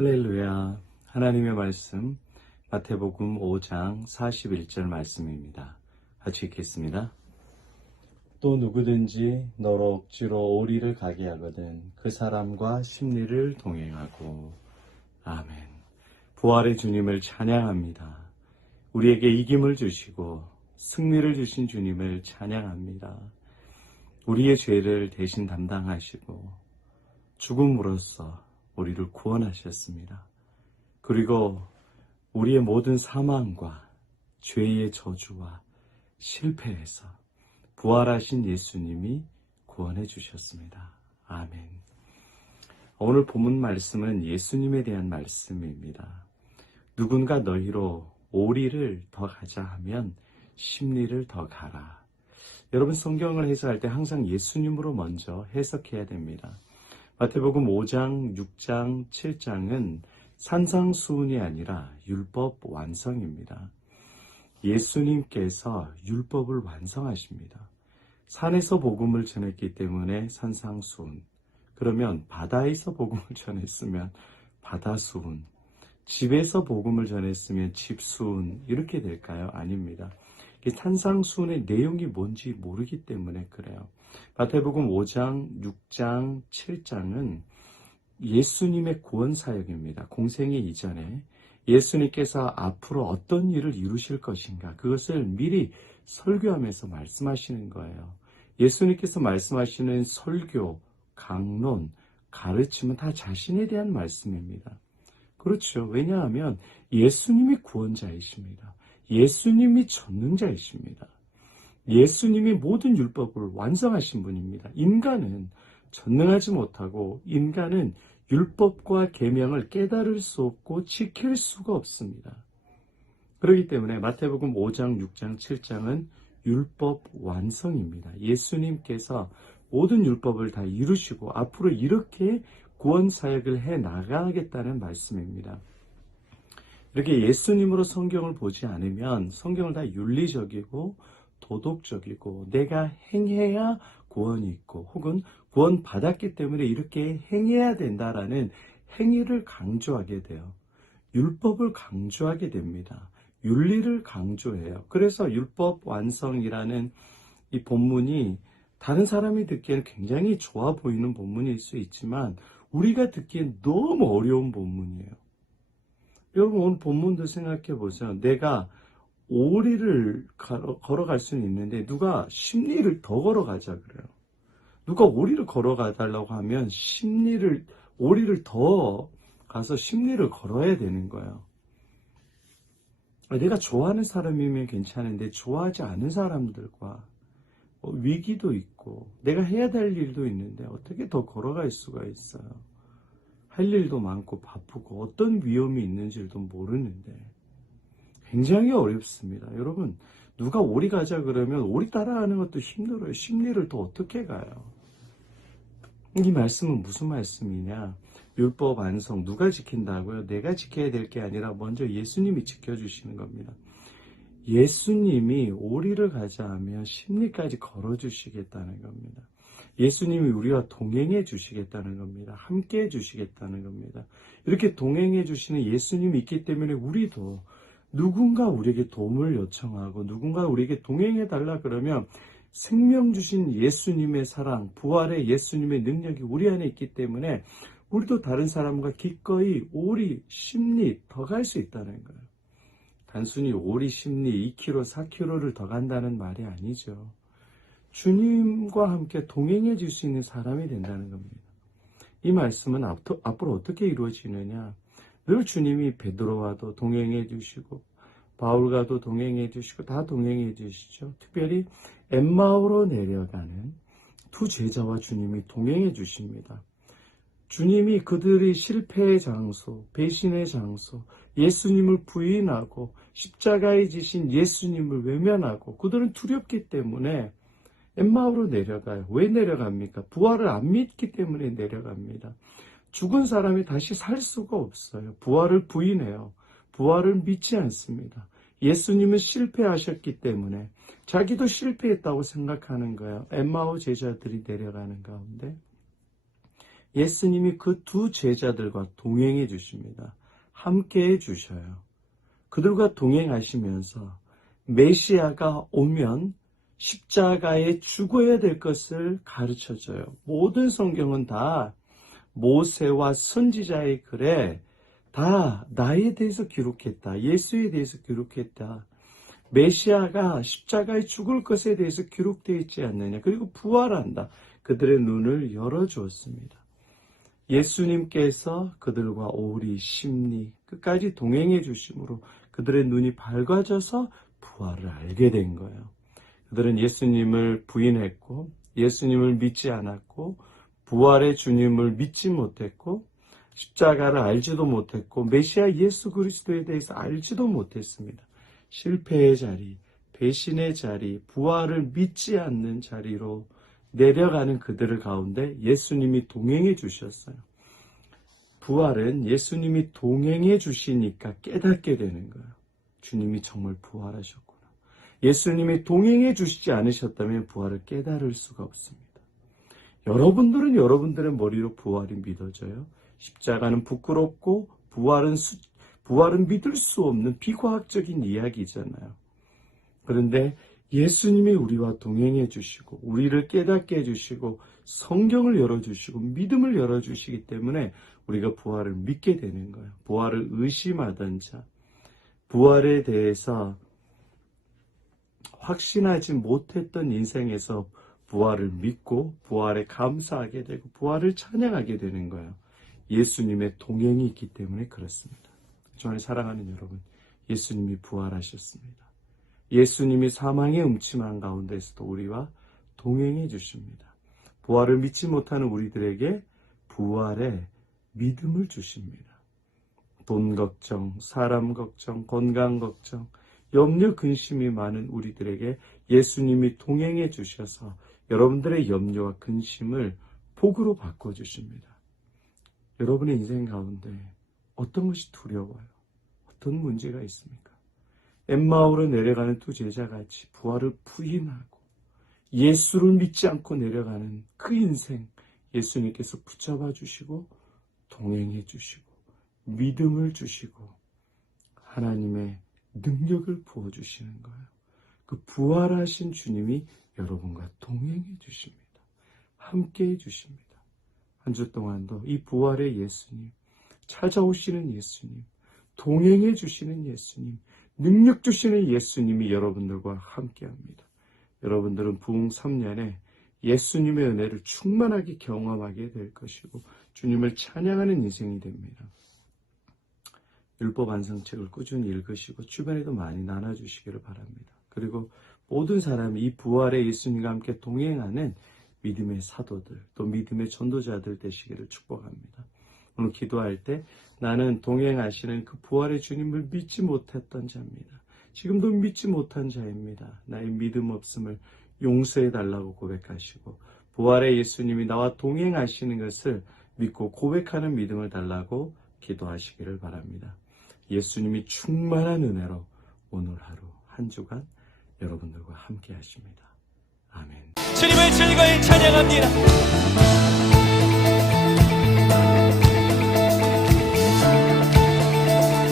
할렐루야. 하나님의 말씀 마태복음 5장 41절 말씀입니다. 같이 읽겠습니다. 또 누구든지 너로 억지로 오리를 가게 하거든 그 사람과 심리를 동행하고. 아멘. 부활의 주님을 찬양합니다. 우리에게 이김을 주시고 승리를 주신 주님을 찬양합니다. 우리의 죄를 대신 담당하시고 죽음으로써 우리를 구원하셨습니다. 그리고 우리의 모든 사망과 죄의 저주와 실패에서 부활하신 예수님이 구원해 주셨습니다. 아멘. 오늘 본문 말씀은 예수님에 대한 말씀입니다. 누군가 너희로 오리를 더 가자 하면 심리를 더 가라. 여러분, 성경을 해석할 때 항상 예수님으로 먼저 해석해야 됩니다. 마태복음 5장, 6장, 7장은 산상수훈이 아니라 율법 완성입니다. 예수님께서 율법을 완성하십니다. 산에서 복음을 전했기 때문에 산상수훈, 그러면 바다에서 복음을 전했으면 바다수훈, 집에서 복음을 전했으면 집수훈, 이렇게 될까요? 아닙니다. 산상수훈의 내용이 뭔지 모르기 때문에 그래요. 마태복음 5장, 6장, 7장은 예수님의 구원사역입니다. 공생애 이전에 예수님께서 앞으로 어떤 일을 이루실 것인가, 그것을 미리 설교하면서 말씀하시는 거예요. 예수님께서 말씀하시는 설교, 강론, 가르침은 다 자신에 대한 말씀입니다. 그렇죠. 왜냐하면 예수님이 구원자이십니다. 예수님이 전능자이십니다. 예수님이 모든 율법을 완성하신 분입니다. 인간은 전능하지 못하고 인간은 율법과 계명을 깨달을 수 없고 지킬 수가 없습니다. 그렇기 때문에 마태복음 5장, 6장, 7장은 율법 완성입니다. 예수님께서 모든 율법을 다 이루시고 앞으로 이렇게 구원 사역을 해 나가겠다는 말씀입니다. 이렇게 예수님으로 성경을 보지 않으면 성경을 다 윤리적이고 도덕적이고 내가 행해야 구원이 있고 혹은 구원 받았기 때문에 이렇게 행해야 된다라는 행위를 강조하게 돼요. 율법을 강조하게 됩니다. 윤리를 강조해요. 그래서 율법 완성이라는 이 본문이 다른 사람이 듣기에는 굉장히 좋아 보이는 본문일 수 있지만 우리가 듣기엔 너무 어려운 본문이에요. 여러분, 오늘 본문도 생각해 보세요. 내가 오리를 걸어갈 수는 있는데 누가 심리를 더 걸어가자 그래요. 누가 오리를 걸어가달라고 하면 오리를 더 가서 심리를 걸어야 되는 거예요. 내가 좋아하는 사람이면 괜찮은데 좋아하지 않은 사람들과 위기도 있고 내가 해야 될 일도 있는데 어떻게 더 걸어갈 수가 있어요. 할 일도 많고 바쁘고 어떤 위험이 있는지도 모르는데 굉장히 어렵습니다. 여러분, 누가 오리 가자 그러면 오리 따라가는 것도 힘들어요. 심리를 또 어떻게 가요? 이 말씀은 무슨 말씀이냐? 율법 완성 누가 지킨다고요? 내가 지켜야 될 게 아니라 먼저 예수님이 지켜주시는 겁니다. 예수님이 오리를 가자 하면 심리까지 걸어주시겠다는 겁니다. 예수님이 우리와 동행해 주시겠다는 겁니다. 함께 해 주시겠다는 겁니다. 이렇게 동행해 주시는 예수님이 있기 때문에 우리도 누군가 우리에게 도움을 요청하고 누군가 우리에게 동행해 달라 그러면 생명 주신 예수님의 사랑, 부활의 예수님의 능력이 우리 안에 있기 때문에 우리도 다른 사람과 기꺼이 오리, 심리 더 갈 수 있다는 거예요. 단순히 오리, 심리 2km, 4km를 더 간다는 말이 아니죠. 주님과 함께 동행해 줄 수 있는 사람이 된다는 겁니다. 이 말씀은 앞으로 어떻게 이루어지느냐? 늘 주님이 베드로와도 동행해 주시고 바울과도 동행해 주시고 다 동행해 주시죠. 특별히 엠마오로 내려가는 두 제자와 주님이 동행해 주십니다. 주님이 그들의 실패의 장소, 배신의 장소, 예수님을 부인하고 십자가에 지신 예수님을 외면하고 그들은 두렵기 때문에 엠마오로 내려가요. 왜 내려갑니까? 부활을 안 믿기 때문에 내려갑니다. 죽은 사람이 다시 살 수가 없어요. 부활을 부인해요. 부활을 믿지 않습니다. 예수님은 실패하셨기 때문에 자기도 실패했다고 생각하는 거예요. 엠마오 제자들이 내려가는 가운데 예수님이 그 두 제자들과 동행해 주십니다. 함께 해 주셔요. 그들과 동행하시면서 메시아가 오면 십자가에 죽어야 될 것을 가르쳐줘요. 모든 성경은 다 모세와 선지자의 글에 다 나에 대해서 기록했다. 예수에 대해서 기록했다. 메시아가 십자가에 죽을 것에 대해서 기록되어 있지 않느냐. 그리고 부활한다. 그들의 눈을 열어주었습니다. 예수님께서 그들과 오리, 심리, 끝까지 동행해 주심으로 그들의 눈이 밝아져서 부활을 알게 된 거예요. 그들은 예수님을 부인했고 예수님을 믿지 않았고 부활의 주님을 믿지 못했고 십자가를 알지도 못했고 메시아 예수 그리스도에 대해서 알지도 못했습니다. 실패의 자리, 배신의 자리, 부활을 믿지 않는 자리로 내려가는 그들을 가운데 예수님이 동행해 주셨어요. 부활은 예수님이 동행해 주시니까 깨닫게 되는 거예요. 주님이 정말 부활하셨구나. 예수님이 동행해 주시지 않으셨다면 부활을 깨달을 수가 없습니다. 여러분들은 여러분들의 머리로 부활이 믿어져요. 십자가는 부끄럽고 부활은 믿을 수 없는 비과학적인 이야기잖아요. 그런데 예수님이 우리와 동행해 주시고 우리를 깨닫게 해주시고 성경을 열어주시고 믿음을 열어주시기 때문에 우리가 부활을 믿게 되는 거예요. 부활을 의심하던 자, 부활에 대해서 확신하지 못했던 인생에서 부활을 믿고 부활에 감사하게 되고 부활을 찬양하게 되는 거예요. 예수님의 동행이 있기 때문에 그렇습니다. 저를 사랑하는 여러분, 예수님이 부활하셨습니다. 예수님이 사망의 음침한 가운데서도 우리와 동행해 주십니다. 부활을 믿지 못하는 우리들에게 부활의 믿음을 주십니다. 돈 걱정, 사람 걱정, 건강 걱정, 염려 근심이 많은 우리들에게 예수님이 동행해 주셔서 여러분들의 염려와 근심을 복으로 바꿔주십니다. 여러분의 인생 가운데 어떤 것이 두려워요? 어떤 문제가 있습니까? 엠마오로 내려가는 두 제자같이 부활을 부인하고 예수를 믿지 않고 내려가는 그 인생 예수님께서 붙잡아 주시고 동행해 주시고 믿음을 주시고 하나님의 능력을 부어주시는 거예요. 그 부활하신 주님이 여러분과 동행해 주십니다. 함께 해 주십니다. 한 주 동안도 이 부활의 예수님, 찾아오시는 예수님, 동행해 주시는 예수님, 능력 주시는 예수님이 여러분들과 함께합니다. 여러분들은 부흥 3년에 예수님의 은혜를 충만하게 경험하게 될 것이고 주님을 찬양하는 인생이 됩니다. 율법 완성책을 꾸준히 읽으시고 주변에도 많이 나눠주시기를 바랍니다. 그리고 모든 사람이 이 부활의 예수님과 함께 동행하는 믿음의 사도들, 또 믿음의 전도자들 되시기를 축복합니다. 오늘 기도할 때 나는 동행하시는 그 부활의 주님을 믿지 못했던 자입니다. 지금도 믿지 못한 자입니다. 나의 믿음 없음을 용서해달라고 고백하시고 부활의 예수님이 나와 동행하시는 것을 믿고 고백하는 믿음을 달라고 기도하시기를 바랍니다. 예수님이 충만한 은혜로 오늘 하루 한 주간 여러분들과 함께 하십니다. 아멘. 주님을 즐거이 찬양합니다.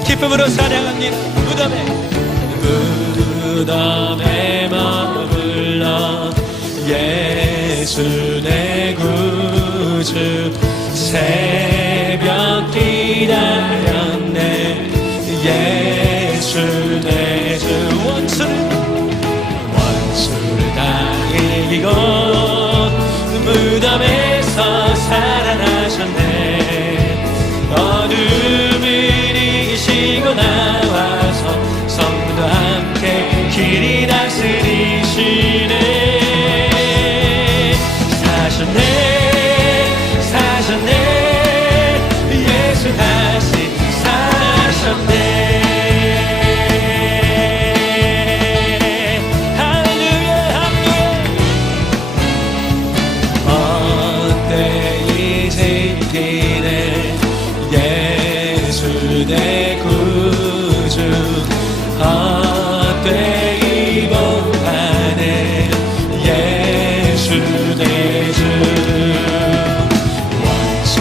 기쁨으로 찬양합니다. 무덤에 머물러 예수 내 구주 새벽 기다렸네. 예수 내 주 원수를 다 이기고 무덤에서 살아나셨네. 어둠을 이기시고 나와서 성도와 함께 길이 다스리시네. 사셨네 예수 다시 사셨네. 내 구주 헛되이 복하네. 예수 내 주 원수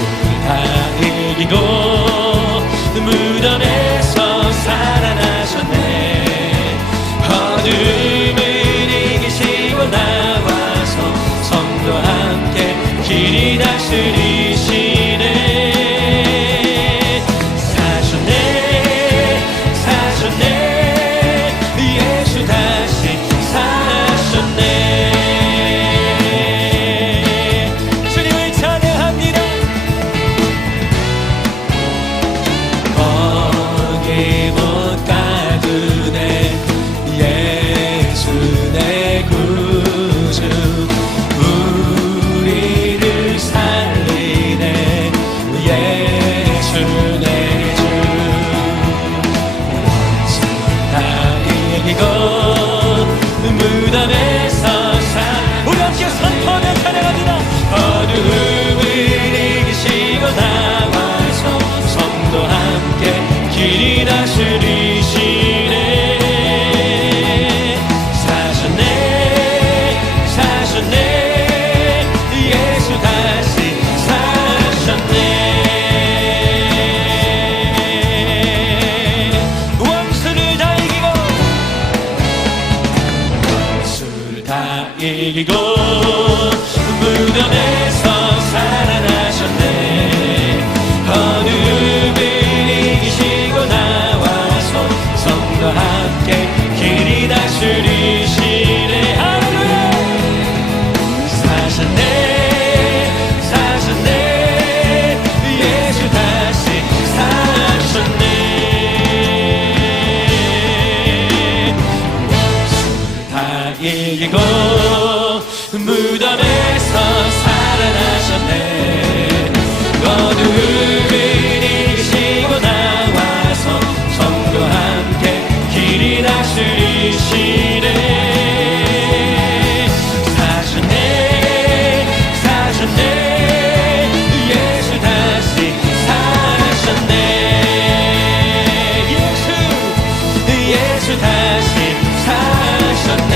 사셨네 예수 다시 사셨네 원수를 다 이기고 무덤에서 살아나셨네 어둠을 이기시고 나와서 성도와 함께 길이 다스리시네 사셨네 사셨네 예수 다시 사셨네 예수 다시 사셨네